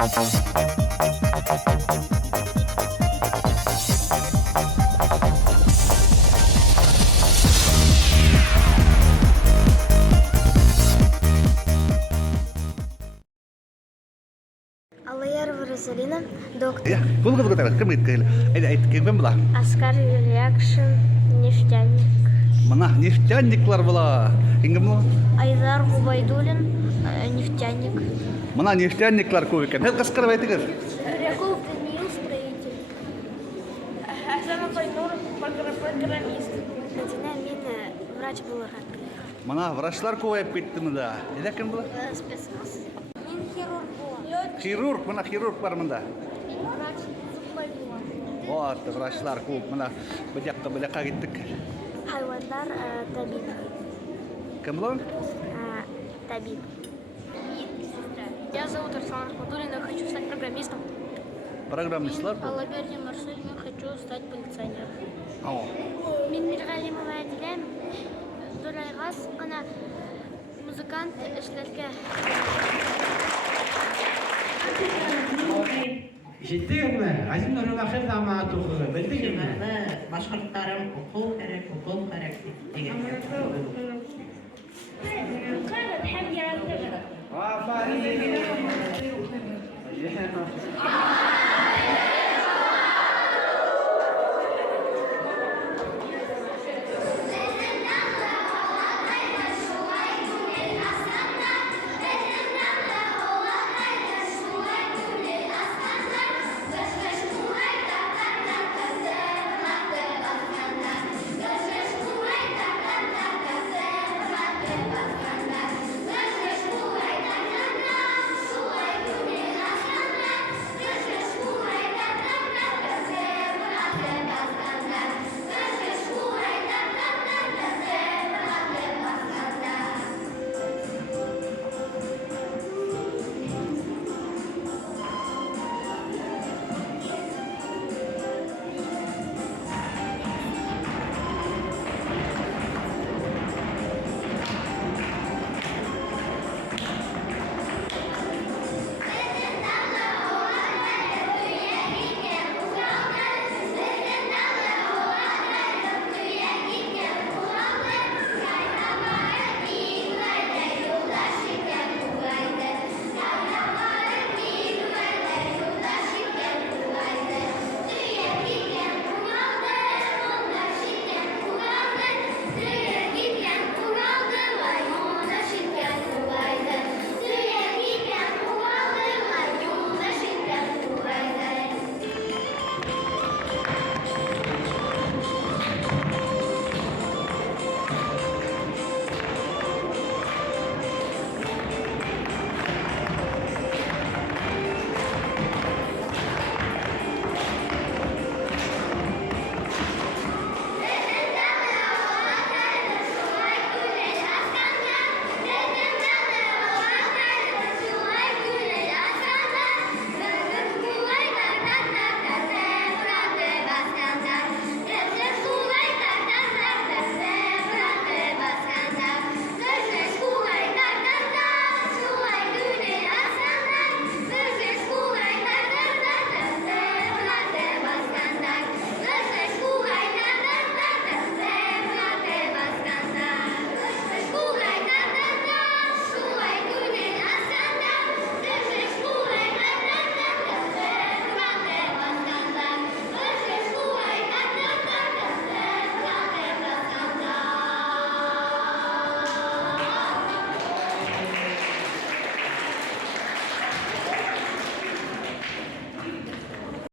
Аллаярова Розалина, доктор. Кулга дугатар кем иткел. Кем була? Оскар Юлиакшин, нефтяник. Мына нефтяниклар була. Кем була? Айдар Губайдулин, нефтяник. Мына нефтяниклар күп икән. Һәр кыскарып әйтегез. Ряков Даниил, строитель. Хасанов Айнур, программист. Мәдинә, мин врач булырга теләйм. Мына врачлар күбәйеп китте монда. Кем була? Спецназ. Мин хирург булам. Хирург, мына хирург бар монда. Врач зубной булам. Вот, врачлар күп. Мына бу якка киттек. Хайвандар табиб. Кем була? Табиб. Я зовут Арслан Ахмадуллин, я хочу стать программистом. Программистлар бу. Аллаберди Марсель, я хочу стать полиционером. Ау. Мин Миргалимова Әдиләм. Дурайгас гына музыкант эшләргә. Ишеттеңме? Азим Нурмахир замат укыды. Белдеңме? Башкорттарым укуу керек деген. Афарин.